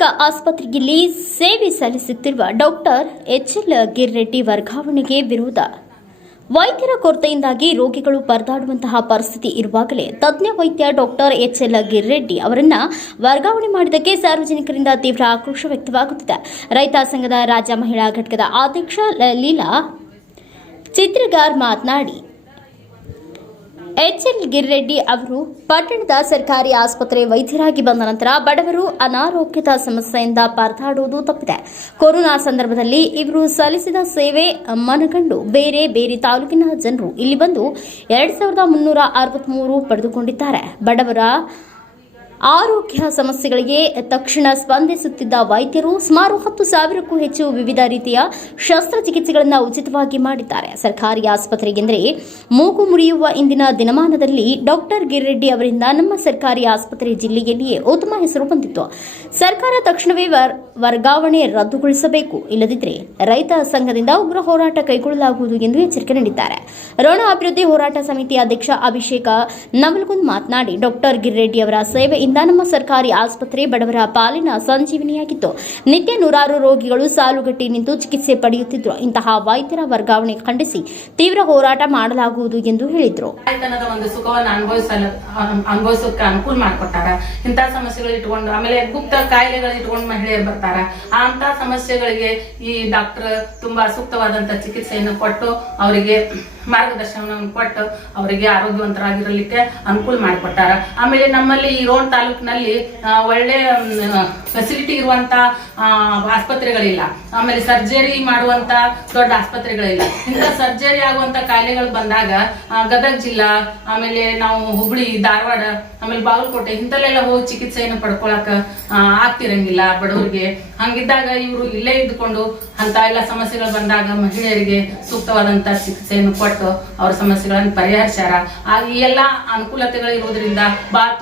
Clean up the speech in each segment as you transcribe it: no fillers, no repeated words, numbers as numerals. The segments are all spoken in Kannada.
ಸಾರ್ವಜನಿಕ ಆಸ್ಪತ್ರೆಯಲ್ಲಿ ಸೇವೆ ಸಲ್ಲಿಸುತ್ತಿರುವ ಡಾಕ್ಟರ್ ಎಚ್ಎಲ್ ಗಿರ್ರೆಡ್ಡಿ ವರ್ಗಾವಣೆಗೆ ವಿರೋಧ. ವೈದ್ಯರ ಕೊರತೆಯಿಂದಾಗಿ ರೋಗಿಗಳು ಪರದಾಡುವಂತಹ ಪರಿಸ್ಥಿತಿ ಇರುವಾಗಲೇ ತಜ್ಞ ವೈದ್ಯ ಡಾಕ್ಟರ್ ಎಚ್ಎಲ್ ಗಿರ್ರೆಡ್ಡಿ ಅವರನ್ನು ವರ್ಗಾವಣೆ ಮಾಡಿದ್ದಕ್ಕೆ ಸಾರ್ವಜನಿಕರಿಂದ ತೀವ್ರ ಆಕ್ರೋಶ ವ್ಯಕ್ತವಾಗುತ್ತಿದೆ. ರೈತ ಸಂಘದ ರಾಜ್ಯ ಮಹಿಳಾ ಘಟಕದ ಅಧ್ಯಕ್ಷ ಲೀಲಾ ಚಿತ್ರಗಾರ್ ಮಾತನಾಡಿ, ಎಚ್ಎಲ್ ಗಿರ್ರೆಡ್ಡಿ ಅವರು ಪಟ್ಟಣದ ಸರ್ಕಾರಿ ಆಸ್ಪತ್ರೆ ವೈದ್ಯರಾಗಿ ಬಂದ ನಂತರ ಬಡವರು ಅನಾರೋಗ್ಯದ ಸಮಸ್ಯೆಯಿಂದ ಪರದಾಡುವುದು ತಪ್ಪಿದೆ. ಕೊರೋನಾ ಸಂದರ್ಭದಲ್ಲಿ ಇವರು ಸಲ್ಲಿಸಿದ ಸೇವೆ ಮನಗಂಡು ಬೇರೆ ಬೇರೆ ತಾಲೂಕಿನ ಜನರು ಇಲ್ಲಿ ಬಂದು 2363 ಪಡೆದುಕೊಂಡಿದ್ದಾರೆ. ಬಡವರ ಆರೋಗ್ಯ ಸಮಸ್ಯೆಗಳಿಗೆ ತಕ್ಷಣ ಸ್ಪಂದಿಸುತ್ತಿದ್ದ ವೈದ್ಯರು ಸುಮಾರು 10,000ಕ್ಕೂ ಹೆಚ್ಚು ವಿವಿಧ ರೀತಿಯ ಶಸ್ತ್ರಚಿಕಿತ್ಸೆಗಳನ್ನು ಉಚಿತವಾಗಿ ಮಾಡಿದ್ದಾರೆ. ಸರ್ಕಾರಿ ಆಸ್ಪತ್ರೆಗೆಂದರೆ ಮೂಗು ಮುರಿಯುವ ಇಂದಿನ ದಿನಮಾನದಲ್ಲಿ ಡಾಕ್ಟರ್ ಗಿರ್ರೆಡ್ಡಿ ಅವರಿಂದ ನಮ್ಮ ಸರ್ಕಾರಿ ಆಸ್ಪತ್ರೆ ಜಿಲ್ಲೆಯಲ್ಲಿಯೇ ಉತ್ತಮ ಹೆಸರು ಬಂದಿತ್ತು. ಸರ್ಕಾರ ತಕ್ಷಣವೇ ವರ್ಗಾವಣೆ ರದ್ದುಗೊಳಿಸಬೇಕು, ಇಲ್ಲದಿದ್ದರೆ ರೈತ ಸಂಘದಿಂದ ಉಗ್ರ ಹೋರಾಟ ಕೈಗೊಳ್ಳಲಾಗುವುದು ಎಂದು ಎಚ್ಚರಿಕೆ ನೀಡಿದ್ದಾರೆ. ರೋಣ ಅಭಿವೃದ್ಧಿ ಹೋರಾಟ ಸಮಿತಿ ಅಧ್ಯಕ್ಷ ಅಭಿಷೇಕ ನವಲ್ಗುಂದ್ ಮಾತನಾಡಿ, ಡಾಕ್ಟರ್ ಗಿರ್ರೆಡ್ಡಿ ಅವರ ಸೇವೆ ನಮ್ಮ ಸರ್ಕಾರಿ ಆಸ್ಪತ್ರೆ ಬಡವರ ಪಾಲಿನ ಸಂಜೀವಿನಿಯಾಗಿತ್ತು. ನಿತ್ಯ ನೂರಾರು ರೋಗಿಗಳು ಸಾಲುಗಟ್ಟಿ ನಿಂತು ಚಿಕಿತ್ಸೆ ಪಡೆಯುತ್ತಿದ್ದರು. ಇಂತಹ ವೈದ್ಯರ ವರ್ಗಾವಣೆ ಖಂಡಿಸಿ ತೀವ್ರ ಹೋರಾಟ ಮಾಡಲಾಗುವುದು ಎಂದು ಹೇಳಿದರು. ಒಂದು ಸುಖವನ್ನು ಅನುಭವಿಸೋಕೆ ಅನುಕೂಲ ಮಾಡಿಕೊಟ್ಟಾರ. ಇಂತಹ ಸಮಸ್ಯೆಗಳು ಇಟ್ಕೊಂಡು ಆಮೇಲೆ ಗುಪ್ತ ಕಾಯಿಲೆಗಳು ಇಟ್ಕೊಂಡು ಮಹಿಳೆಯರು ಬರ್ತಾರ. ಅಂತ ಸಮಸ್ಯೆಗಳಿಗೆ ಈ ಡಾಕ್ಟರ್ ತುಂಬಾ ಸೂಕ್ತವಾದಂತ ಚಿಕಿತ್ಸೆಯನ್ನು ಕೊಟ್ಟು ಅವರಿಗೆ ಮಾರ್ಗದರ್ಶನವನ್ನು ಕೊಟ್ಟು ಅವರಿಗೆ ಆರೋಗ್ಯವಂತರಾಗಿರಲಿಕ್ಕೆ ಅನುಕೂಲ ಮಾಡಿಕೊಟ್ಟಾರ. ಆಮೇಲೆ ನಮ್ಮಲ್ಲಿ ಈ ರೋಣ ತಾಲೂಕಿನಲ್ಲಿ ಒಳ್ಳೆ ಫೆಸಿಲಿಟಿ ಇರುವಂತ ಆಸ್ಪತ್ರೆಗಳಿಲ್ಲ. ಆಮೇಲೆ ಸರ್ಜರಿ ಮಾಡುವಂತ ದೊಡ್ಡ ಆಸ್ಪತ್ರೆಗಳಿಲ್ಲ. ಇಂಥ ಸರ್ಜರಿ ಆಗುವಂತ ಕಾಯಿಲೆಗಳು ಬಂದಾಗ ಗದಗ ಜಿಲ್ಲಾ, ಆಮೇಲೆ ನಾವು ಹುಬ್ಳಿ, ಧಾರವಾಡ, ಆಮೇಲೆ ಬಾಗಲಕೋಟೆ ಇಂಥಲ್ಲೆಲ್ಲ ಹೋಗಿ ಚಿಕಿತ್ಸೆಯನ್ನು ಪಡ್ಕೊಳಕ ಆಗ್ತಿರಂಗಿಲ್ಲ ಬಡವರಿಗೆ. ಹಂಗಿದ್ದಾಗ ಇವರು ಇಲ್ಲೇ ಇದ್ದುಕೊಂಡು ಅಂತ ಎಲ್ಲ ಸಮಸ್ಯೆಗಳು ಬಂದಾಗ ಮಹಿಳೆಯರಿಗೆ ಸೂಕ್ತವಾದಂತ ಚಿಕಿತ್ಸೆಯನ್ನು ಕೊಟ್ಟು ಅವ್ರ ಸಮಸ್ಯೆಗಳನ್ನು ಪರಿಹರಿಸ್ಯಾರ. ಈ ಎಲ್ಲಾ ಅನುಕೂಲತೆಗಳು ಇರೋದ್ರಿಂದ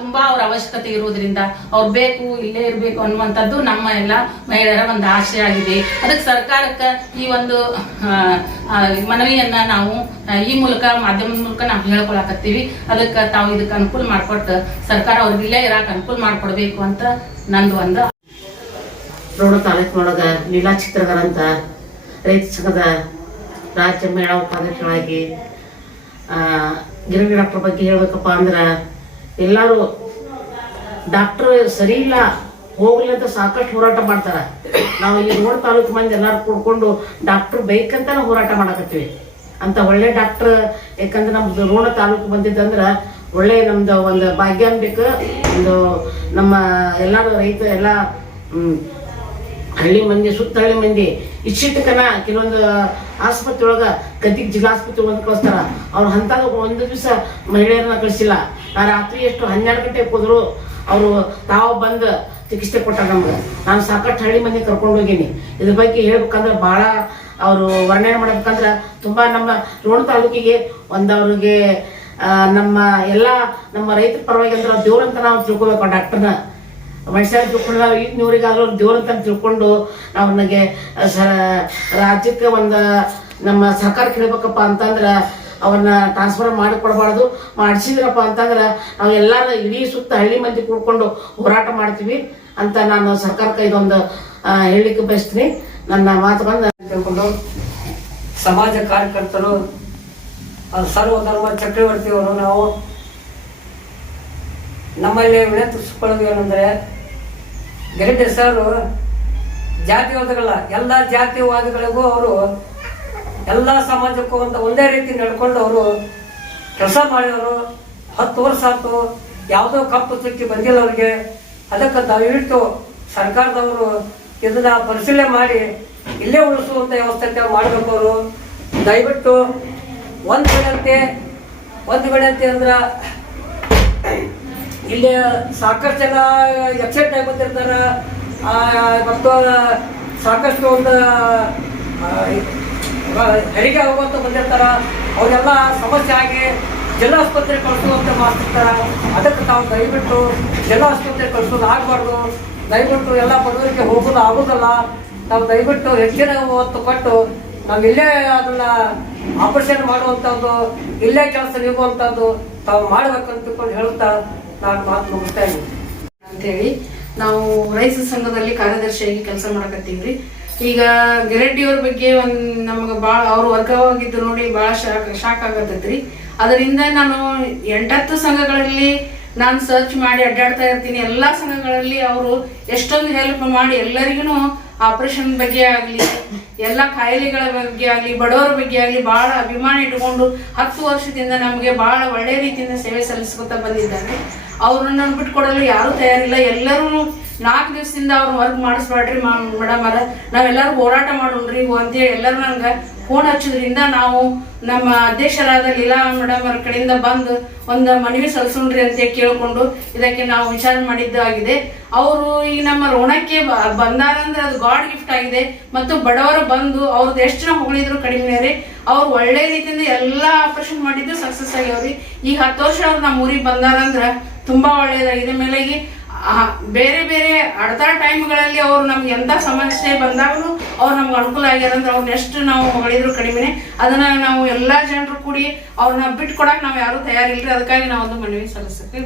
ತುಂಬಾ ಅವ್ರ ಅವಶ್ಯಕತೆ ಇರೋದ್ರಿಂದ ಅವ್ರು ಬೇಕು, ಇಲ್ಲೇ ಇರ್ಬೇಕು ಅನ್ನುವಂಥದ್ದು ನಮ್ಮ ಎಲ್ಲ ಮಹಿಳೆಯರ ಒಂದು ಆಶಯ ಆಗಿದೆ. ಅದಕ್ಕೆ ಸರ್ಕಾರಕ್ಕೆ ಈ ಒಂದು ಮನವಿಯನ್ನ ನಾವು ಈ ಮೂಲಕ, ಮಾಧ್ಯಮದ ಮೂಲಕ ನಾವು ಹೇಳ್ಕೊಳಕತ್ತೀವಿ. ಅದಕ್ಕೆ ತಾವು ಇದಕ್ಕೆ ಅನುಕೂಲ ಮಾಡಿಕೊಟ್ಟು ಸರ್ಕಾರ ಅವ್ರಿಗೆ ಇಲ್ಲೇ ಇರಾಕ ಅನುಕೂಲ ಮಾಡಿಕೊಡ್ಬೇಕು ಅಂತ ನಂದು ಒಂದು. ರೋಣ ತಾಲೂಕಿನೊಳಗ ಲೀಲಾ ಚಿತ್ರಗಾರ ಅಂತ ರೈತ ಸಂಘದ ರಾಜ್ಯ ಮಹಿಳಾ ಉಪಾಧ್ಯಕ್ಷರಾಗಿ ಗಿರಿಡಿ ಡಾಕ್ಟರ್ ಬಗ್ಗೆ ಹೇಳ್ಬೇಕಪ್ಪ ಅಂದ್ರೆ, ಎಲ್ಲರೂ ಡಾಕ್ಟರ್ ಸರಿ ಇಲ್ಲ ಹೋಗ್ಲಿ ಅಂತ ಸಾಕಷ್ಟು ಹೋರಾಟ ಮಾಡ್ತಾರ. ನಾವು ಈ ರೋಣ ತಾಲೂಕು ಮಂದಿ ಎಲ್ಲಾರು ಕೂಡ್ಕೊಂಡು ಡಾಕ್ಟರ್ ಬೇಕಂತಾನೆ ಹೋರಾಟ ಮಾಡಕತ್ತೀವಿ. ಅಂತ ಒಳ್ಳೆ ಡಾಕ್ಟರ್, ಯಾಕಂದ್ರೆ ನಮ್ದು ರೋಣ ತಾಲೂಕು ಬಂದಿದ್ದಂದ್ರ ಒಳ್ಳೆ ನಮ್ದು ಒಂದು ಭಾಗ್ಯ ಅನ್ಬೇಕು. ಒಂದು ನಮ್ಮ ಎಲ್ಲಾರು ರೈತ ಎಲ್ಲ ಹಳ್ಳಿ ಮಂದಿ, ಸುತ್ತ ಹಳ್ಳಿ ಮಂದಿ ಇಚ್ಚಿಟ್ಟಕನ ಕೆಲವೊಂದು ಆಸ್ಪತ್ರೆ ಒಳಗ ಗದಿಗ್ ಜಿಲ್ಲಾ ಆಸ್ಪತ್ರೆ ಒಂದು ಕಳಿಸ್ತಾರ. ಅವ್ರು ಅಂತಾಗ ಒಂದು ದಿವಸ ಮಹಿಳೆಯರನ್ನ ಕಳಿಸಿಲ್ಲ. ರಾತ್ರಿ ಎಷ್ಟು 12 ಗಂಟೆಗೆ ಹೋದ್ರು ಅವರು ತಾವು ಬಂದು ಚಿಕಿತ್ಸೆ ಕೊಟ್ಟಾರ ನಮ್ಗೆ. ನಾನು ಸಾಕಷ್ಟು ಹಳ್ಳಿ ಮಂದಿ ಕರ್ಕೊಂಡು ಹೋಗೀನಿ. ಇದ್ರ ಬಗ್ಗೆ ಹೇಳ್ಬೇಕಂದ್ರೆ ಭಾಳ ಅವರು ವರ್ಣನೆ ಮಾಡ್ಬೇಕಂದ್ರೆ ತುಂಬಾ ನಮ್ಮ ರೋಣ ತಾಲೂಕಿಗೆ ಅವ್ರಿಗೆ ನಮ್ಮ ಎಲ್ಲ ನಮ್ಮ ರೈತರ ಪರವಾಗಿ ಅಂದ್ರೆ ದೇವ್ರಂತ ನಾವು ತಿಳ್ಕೊಬೇಕು. ಡಾಕ್ಟರ್ನ ಮನುಷ್ಯರ ತಿಳ್ಕೊಂಡು ನಾವು ಈಗಿನವ್ರಿಗಾದ್ರೂ ದೇವ್ರಂತ ತಿಳ್ಕೊಂಡು ನಾವು ನನಗೆ ರಾಜ್ಯಕ್ಕೆ ಒಂದು ನಮ್ಮ ಸರ್ಕಾರ ಕೇಳ್ಬೇಕಪ್ಪ ಅಂತಂದ್ರೆ ಅವನ್ನ ಟ್ರಾನ್ಸ್ಫರ್ ಮಾಡಿಕೊಡ್ಬಾರ್ದು. ಮಾಡಿಸಿದ್ರಪ್ಪ ಅಂತಂದ್ರೆ ನಾವು ಎಲ್ಲಾರು ಇಡೀ ಸುತ್ತ ಹಳ್ಳಿ ಮಂದಿ ಕೂಡ್ಕೊಂಡು ಹೋರಾಟ ಮಾಡ್ತೀವಿ ಅಂತ ನಾನು ಸರ್ಕಾರಕ್ಕೆ ಇದೊಂದು ಹೇಳಲಿಕ್ಕೆ ಬಯಸ್ತೀನಿ. ನನ್ನ ಮಾತು ಬಂದು ತಿಳ್ಕೊಂಡು ಸಮಾಜ ಕಾರ್ಯಕರ್ತರು, ಸರ್ವಧರ್ಮ ಚಕ್ರವರ್ತಿಯವರು ನಾವು ನಮ್ಮಲ್ಲಿ ವಿನಂತಿಸಿಕೊಳ್ಳೋದು ಏನಂದರೆ, ಗಿರಿಡಿ ಸರ್ ಜಾತಿವಾದಗಳಲ್ಲ, ಎಲ್ಲ ಜಾತಿವಾದಿಗಳಿಗೂ ಅವರು ಎಲ್ಲ ಸಮಾಜಕ್ಕೂ ಒಂದೇ ರೀತಿ ನಡ್ಕೊಂಡು ಅವರು ಕೆಲಸ ಮಾಡಿದವರು. 10 ವರ್ಷ ಆಯ್ತು, ಯಾವುದೋ ಕಪ್ಪು ಚುಕ್ಕಿ ಬಂದಿಲ್ಲ ಅವ್ರಿಗೆ. ಅದಕ್ಕೆ ದಯವಿಟ್ಟು ಸರ್ಕಾರದವರು ಇದನ್ನ ಪರಿಶೀಲನೆ ಮಾಡಿ ಇಲ್ಲೇ ಉಳಿಸುವಂಥ ವ್ಯವಸ್ಥೆ ಮಾಡಬೇಕು. ಅವರು ದಯವಿಟ್ಟು ಒಂದು ವಿನಂತಿ ಅಂದ್ರೆ, ಇಲ್ಲಿ ಸಾಕಷ್ಟು ಜನ ಎಕ್ಸೈಟ್ ಆಗಿ ಬಂದಿರ್ತಾರ ಮತ್ತು ಸಾಕಷ್ಟು ಒಂದು ಹೆರಿಗೆ ಹೋಗುವಂತ ಬಂದಿರ್ತಾರ. ಅವರೆಲ್ಲ ಸಮಸ್ಯೆ ಆಗಿ ಜಿಲ್ಲಾ ಆಸ್ಪತ್ರೆ ಕಳಿಸುವಂತೆ ಮಾಡ್ತಿರ್ತಾರ. ಅದಕ್ಕೆ ತಾವು ದಯವಿಟ್ಟು ಜಿಲ್ಲಾ ಆಸ್ಪತ್ರೆ ಕಳಿಸೋದು ಆಗಬಾರ್ದು. ದಯವಿಟ್ಟು ಎಲ್ಲ ಬಡವರಿಗೆ ಹೋಗೋದು ಆಗೋದಲ್ಲ. ನಾವು ದಯವಿಟ್ಟು ಹೆಚ್ಚಿನ ಒತ್ತು ಕೊಟ್ಟು ನಾವು ಇಲ್ಲೇ ಅದನ್ನ ಆಪರೇಷನ್ ಮಾಡುವಂಥದ್ದು, ಇಲ್ಲೇ ಕೆಲಸ ನೀಡುವಂಥದ್ದು ತಾವು ಮಾಡಬೇಕಂತ ತಿಳ್ಕೊಂಡು ಹೇಳ್ತಾ ನಾನು ಮಾತು ಮುಗಿಸ್ತಾ ಇದ್ದೀನಿ ಅಂತೇಳಿ ನಾವು ರೈತ ಸಂಘದಲ್ಲಿ ಕಾರ್ಯದರ್ಶಿಯಾಗಿ ಕೆಲಸ ಮಾಡಕತ್ತೀವ್ರಿ. ಈಗ ಗಿರೆಡ್ಡಿಯವ್ರ ಬಗ್ಗೆ ನಮ್ಗೆ ಭಾಳ ಅವ್ರು ವರ್ಗವಾಗಿದ್ದು ನೋಡಿ ಭಾಳ ಶಾಕ್ ಆಗತ್ತೈತ್ರಿ. ಅದರಿಂದ ನಾನು 8-10 ಸಂಘಗಳಲ್ಲಿ ನಾನು ಸರ್ಚ್ ಮಾಡಿ ಅಡ್ಡಾಡ್ತಾ ಇರ್ತೀನಿ. ಎಲ್ಲ ಸಂಘಗಳಲ್ಲಿ ಅವರು ಎಷ್ಟೊಂದು ಹೆಲ್ಪ್ ಮಾಡಿ ಎಲ್ಲರಿಗೂ ಆಪರೇಷನ್ ಬಗ್ಗೆ ಆಗಲಿ, ಎಲ್ಲ ಕಾಯಿಲೆಗಳ ಬಗ್ಗೆ ಆಗಲಿ, ಬಡವರ ಬಗ್ಗೆ ಆಗಲಿ ಭಾಳ ಅಭಿಮಾನ ಇಟ್ಕೊಂಡು 10 ವರ್ಷದಿಂದ ನಮಗೆ ಭಾಳ ಒಳ್ಳೆ ರೀತಿಯಿಂದ ಸೇವೆ ಸಲ್ಲಿಸ್ಕೊತಾ ಬಂದಿದ್ದಾರೆ. ಅವ್ರನ್ನ ಬಿಟ್ಕೊಡಲು ಯಾರೂ ತಯಾರಿಲ್ಲ. ಎಲ್ಲರೂ 4 ದಿವಸದಿಂದ ಅವ್ರನ್ನ ವರ್ಕ್ ಮಾಡಿಸ್ಬೇಡ್ರಿ ಮೇಡಮ್ ಅವರ, ನಾವೆಲ್ಲರೂ ಹೋರಾಟ ಮಾಡೋಣ್ರಿ ಅಂತೇಳಿ ಎಲ್ಲರೂ ನಂಗೆ ಫೋನ್ ಹಚ್ಚೋದ್ರಿಂದ ನಾವು ನಮ್ಮ ಅಧ್ಯಕ್ಷರಾದ ಲೀಲಾ ಮೇಡಮ್ ಅವ್ರ ಕಡೆಯಿಂದ ಬಂದು ಒಂದು ಮನವಿ ಸಲ್ಲಿಸೋಣ್ರಿ ಅಂತ ಕೇಳ್ಕೊಂಡು ಇದಕ್ಕೆ ನಾವು ವಿಚಾರ ಮಾಡಿದ್ದಾಗಿದೆ. ಅವರು ಈ ನಮ್ಮ ಋಣಕ್ಕೆ ಬಂದಾರಂದ್ರೆ ಅದು ಗಾಡ್ ಗಿಫ್ಟ್ ಆಗಿದೆ. ಮತ್ತು ಬಡವರು ಬಂದು ಅವ್ರದ್ದು ಎಷ್ಟು ಜನ ಹೊಗಳಿದ್ರು ಕಡಿಮೆ ರೀ. ಅವ್ರು ಒಳ್ಳೆ ರೀತಿಯಿಂದ ಎಲ್ಲ ಆಪರೇಷನ್ ಮಾಡಿದ್ದು ಸಕ್ಸಸ್ ಆಗ್ಯಾವ್ರಿ. ಈಗ 10 ವರ್ಷ ಅವ್ರು ನಮ್ಮ ಊರಿಗೆ ಬಂದಾರಂದ್ರೆ ತುಂಬಾ ಒಳ್ಳೇದಾಗಿದೆ. ಮೇಲೆಗೆ ಬೇರೆ ಬೇರೆ ಅಡ್ತಾ ಟೈಮ್ಗಳಲ್ಲಿ ಅವ್ರು ನಮ್ಗೆ ಎಂತ ಸಮಸ್ಯೆ ಬಂದಾಗಲೂ ಅವ್ರು ನಮ್ಗೆ ಅನುಕೂಲ ಆಗ್ಯಾರಂದ್ರೆ ಅವ್ರನ್ನ ಎಷ್ಟು ನಾವು ಹೊಗಳಿದ್ರು ಕಡಿಮೆ. ಅದನ್ನ ನಾವು ಎಲ್ಲಾ ಜನರು ಕೂಡಿ ಅವ್ರನ್ನ ಬಿಟ್ಕೊಡಕ್ ನಾವು ಯಾರು ತಯಾರಿಲ್ರಿ. ಅದಕ್ಕಾಗಿ ನಾವು ಒಂದು ಮನವಿ ಸಲ್ಲಿಸ್ತೀವಿ.